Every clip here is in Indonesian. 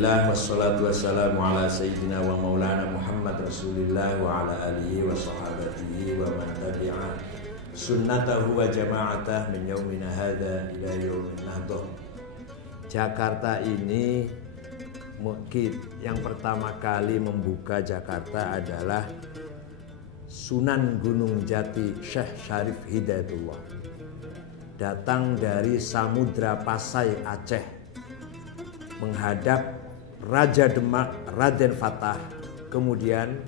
Alhamdulillah wassalatu wassalamu ala sayyidina wa maulana Muhammad Rasulillah wa ala alihi wa sahabatihi wa man tabi'a sunnatahu wa jama'atah min yaumina hadha ila yaumin nahdhah. Jakarta ini mungkin yang pertama kali membuka Jakarta adalah Sunan Gunung Jati Syekh Syarif Hidayatullah. Datang dari Samudra Pasai Aceh menghadap Raja Demak Raden Fatah, kemudian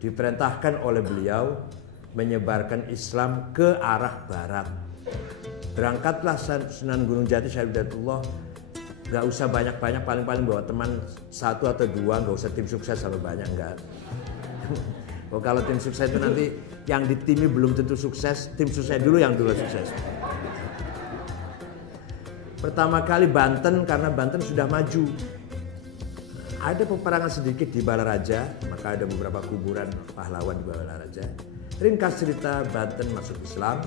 diperintahkan oleh beliau menyebarkan Islam ke arah barat. Berangkatlah Sunan Gunung Jati Syarif Hidayatullah, gak usah banyak-banyak, paling-paling bawa teman satu atau dua, gak usah tim sukses sama banyak, enggak. Kalau tim sukses itu nanti yang ditimi belum tentu sukses, tim sukses dulu yang dulu sukses. Pertama kali Banten, karena Banten sudah maju. Ada peperangan sedikit di Balaraja, maka ada beberapa kuburan pahlawan di Balaraja. Ringkas cerita, Banten masuk Islam,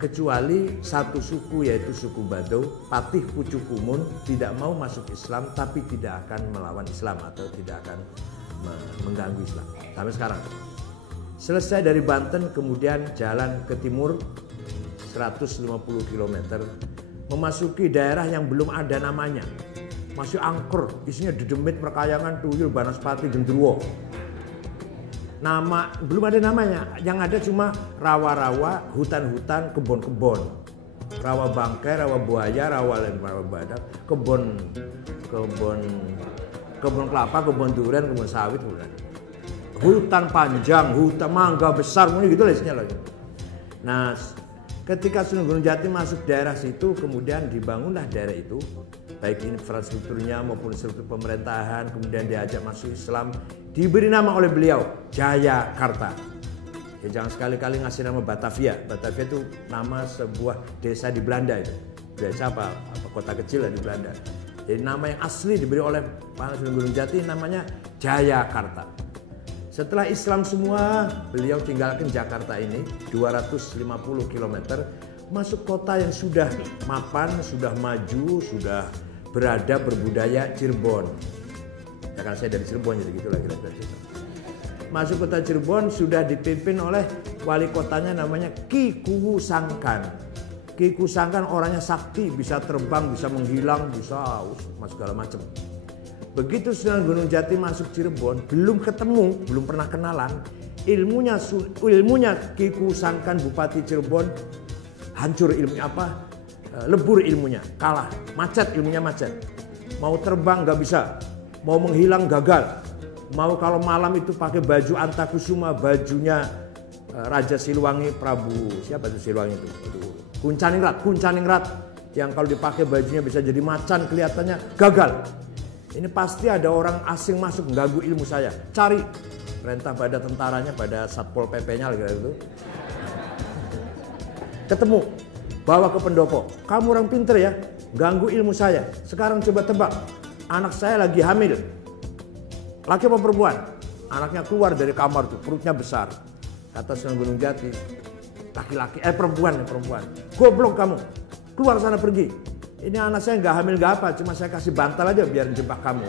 kecuali satu suku yaitu suku Badow, Patih Pucukumun tidak mau masuk Islam, tapi tidak akan melawan Islam atau tidak akan mengganggu Islam. Sampai sekarang. Selesai dari Banten, kemudian jalan ke timur 150 km. Memasuki daerah yang belum ada namanya, masih angker, isinya dedemit, perkayangan, tuyul, banaspati, gendruwo. Nama belum ada namanya, yang ada cuma rawa-rawa, hutan-hutan, kebun-kebun, rawa bangkai, rawa buaya, rawa badak, kebun kelapa, kebun durian, kebun sawit, hutan panjang, hutan mangga besar, gitu lah isinya lagi. Nah, ketika Sunan Gunung Jati masuk daerah situ, kemudian dibangunlah daerah itu, baik infrastrukturnya maupun struktur pemerintahan, kemudian diajak masuk Islam, diberi nama oleh beliau Jayakarta. Ya, jangan sekali-kali ngasih nama Batavia. Batavia itu nama sebuah desa di Belanda itu. Desa apa kota kecil di Belanda. Jadi nama yang asli diberi oleh Sunan Gunung Jati namanya Jayakarta. Setelah Islam semua, beliau tinggalkan Jakarta ini 250 km, masuk kota yang sudah mapan, sudah maju, sudah beradab, berbudaya, Cirebon. Ya kan saya dari Cirebon, jadi gitulah kira-kira. Masuk kota Cirebon sudah dipimpin oleh wali kotanya namanya Ki Kuwu Sangkan. Ki Kuwu Sangkan orangnya sakti, bisa terbang, bisa menghilang, bisa segala macam. Begitu Sunan Gunung Jati masuk Cirebon, belum ketemu, belum pernah kenalan, ilmunya Ki Kuwu Sangkan Bupati Cirebon hancur ilmunya lebur ilmunya, kalah, macet ilmunya macet. Mau terbang nggak bisa, mau menghilang gagal. Mau kalau malam itu pakai baju Antakusuma, bajunya Raja Siliwangi, Prabu siapa itu Siliwangi itu? Kuncaningrat yang kalau dipakai bajunya bisa jadi macan kelihatannya, gagal. Ini pasti ada orang asing masuk mengganggu ilmu saya. Cari, perintah pada tentaranya, pada Satpol PP-nya gitu. Ketemu, bawa ke pendopo. Kamu orang pinter ya, ganggu ilmu saya. Sekarang coba tebak, anak saya lagi hamil. Laki apa perempuan? Anaknya keluar dari kamar tuh, perutnya besar. Kata Sunan Gunung Jati, laki-laki, perempuan. Goblok kamu, keluar sana pergi. Ini anak saya nggak hamil nggak apa, cuma saya kasih bantal aja biar jebak kamu.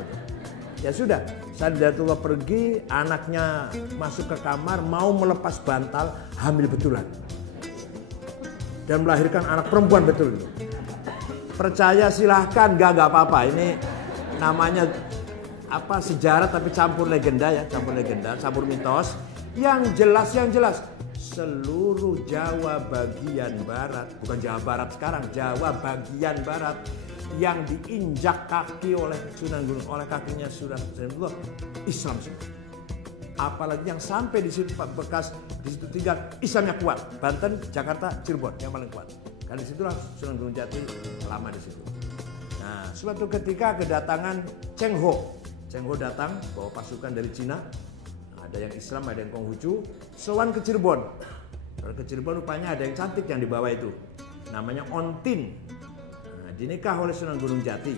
Ya sudah, saya Hidayatullah pergi, anaknya masuk ke kamar mau melepas bantal, hamil betulan. Dan melahirkan anak perempuan betul. Percaya silahkan, nggak apa-apa. Ini namanya sejarah tapi campur legenda ya, campur mitos. Yang jelas. Seluruh Jawa bagian barat, bukan Jawa Barat sekarang, Jawa bagian barat yang diinjak kaki oleh Sunan Gunung, oleh kakinya Sunan Gunung, Islam semua. Apalagi yang sampai di situ bekas di situ tinggal Islamnya kuat. Banten, Jakarta, Cirebon yang paling kuat. Karena disitulah Sunan Gunung Jati lama di situ. Nah, suatu ketika kedatangan Cheng Ho. Cheng Ho datang bawa pasukan dari Cina. Ada yang Islam, ada yang Konghucu, sowan ke Cirebon. Kalau ke Cirebon rupanya ada yang cantik yang dibawa itu. Namanya Ontin. Nah, dinikah oleh Sunan Gunung Jati.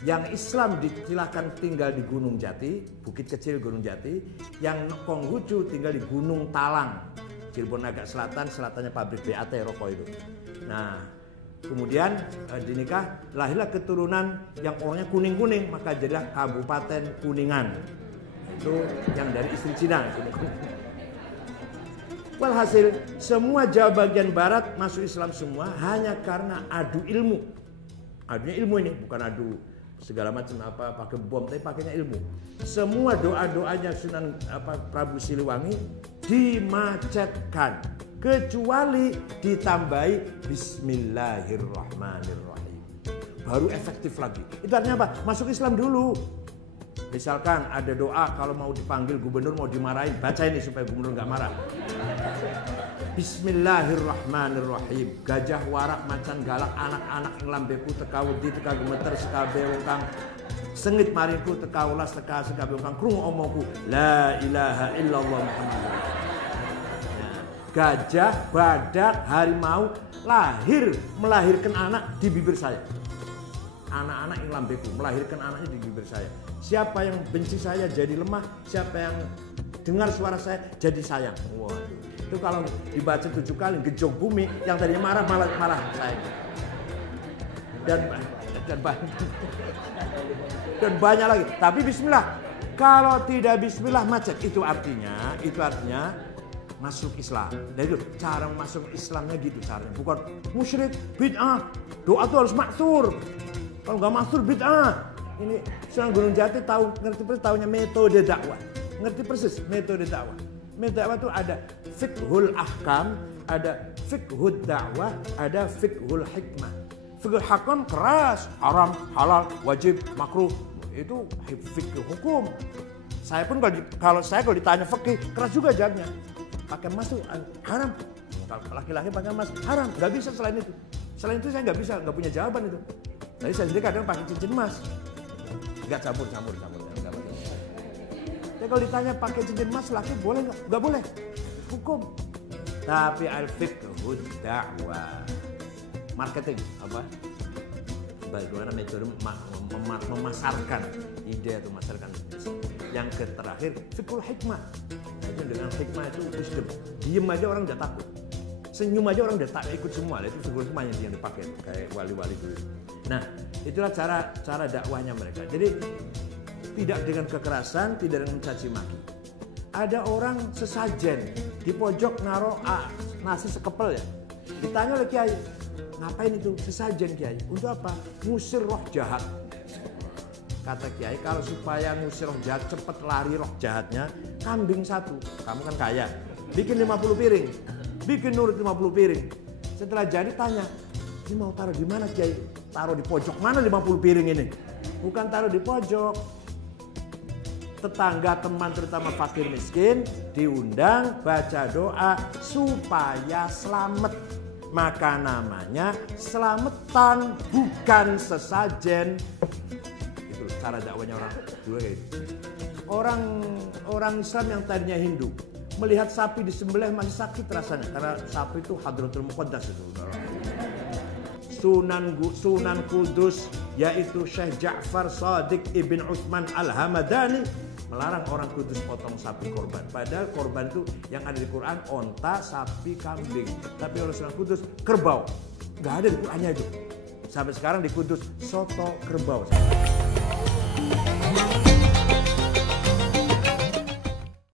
Yang Islam silakan tinggal di Gunung Jati, bukit kecil Gunung Jati. Yang Konghucu tinggal di Gunung Talang. Cirebon agak selatan, selatannya pabrik BAT rokok itu. Nah, Kemudian dinikah, lahirlah keturunan yang orangnya kuning-kuning, maka jadilah Kabupaten Kuningan. Itu yang dari istri Cina. Walhasil semua Jawa bagian barat masuk Islam semua hanya karena adu ilmu. Adunya ilmu ini, bukan adu segala macam apa pakai bom, tapi pakainya ilmu. Semua doa-doanya Sunan Prabu Siliwangi dimacetkan, kecuali ditambahi Bismillahirrahmanirrahim. Baru efektif lagi. Itu artinya apa? Masuk Islam dulu. Misalkan ada doa kalau mau dipanggil gubernur, mau dimarahin, baca ini supaya gubernur nggak marah. Bismillahirrahmanirrahim. Gajah warak macan galak anak-anak lambeku teka wedi teka gemeter sekabe wongkang sengit maringku teka ulas teka sekabe wongkang krungu omongku la ilaha illallah Muhammad. Gajah, badak, harimau melahirkan anak di bibir saya. Anak-anak yang lambeku melahirkan anaknya di bibir saya. Siapa yang benci saya jadi lemah, siapa yang dengar suara saya jadi sayang. Wah, itu kalau dibaca 7 kali gejok bumi, yang tadinya marah malah sayang. Dan banyak lagi. Tapi bismillah. Kalau tidak bismillah macet. Itu artinya masuk Islam. Dan itu cara masuk Islamnya gitu caranya. Bukan musyrik, bid'ah. Doa itu harus maksur. Kalau nggak maksur bid'ah. Ini Sunan Gunung Jati ngerti persis tahunya metode dakwah. Ngerti persis metode dakwah. Metode dakwah itu ada fiqhul ahkam, ada fiqhul dakwah, ada fiqhul hikmah. Fiqhul hakam keras, haram, halal, wajib, makruh. Itu fikih hukum. Saya pun kalau ditanya fikih keras juga jawabnya. Pakai emas itu haram. Kalau laki-laki pakai emas haram. Nggak bisa selain itu. Selain itu saya nggak punya jawaban itu. Jadi saya sendiri kadang pakai cincin emas. Nggak campur. Tapi kalau ditanya pakai cincin emas laki boleh nggak? Nggak boleh. Hukum. Tapi al-fiqhud da'wah. Marketing apa? Bagaimana metode memasarkan ide atau memasarkan bisnis. Yang terakhir fiqhul hikmah. Nah, dengan hikmah itu wisdom. Diem aja orang udah takut. Senyum aja orang udah tak ikut semua. Itu fiqhul hikmah yang dipakai kayak wali-wali dulu. Nah, itulah cara dakwahnya mereka. Jadi tidak dengan kekerasan, tidak dengan mencaci maki. Ada orang sesajen di pojok naruh nasi sekepel ya. Ditanya oleh kiai, ngapain itu sesajen kiai? Untuk apa? Ngusir roh jahat. Kata kiai, kalau supaya ngusir roh jahat cepat lari roh jahatnya, kambing satu. Kamu kan kaya, bikin 50 piring, bikin nurut 50 piring. Setelah jadi tanya, ini mau taruh di mana kiai? Taruh di pojok mana 50 piring ini? Bukan taruh di pojok. Tetangga, teman, terutama fakir miskin diundang baca doa supaya selamat. Maka namanya selamatan, bukan sesajen. Itu cara dakwanya orang dulu kayak gitu. Orang Islam yang tadinya Hindu melihat sapi disembelih masih sakit rasanya karena sapi itu hadratul muqaddas itu. Sunan Kudus yaitu Syekh Ja'far Shadiq Ibn Utsman Al-Hamadani melarang orang Kudus potong sapi korban. Padahal korban itu yang ada di Quran onta, sapi, kambing. Tapi kalau Sunan Kudus kerbau. Nggak ada di Qurannya itu. Sampai sekarang di Kudus soto kerbau.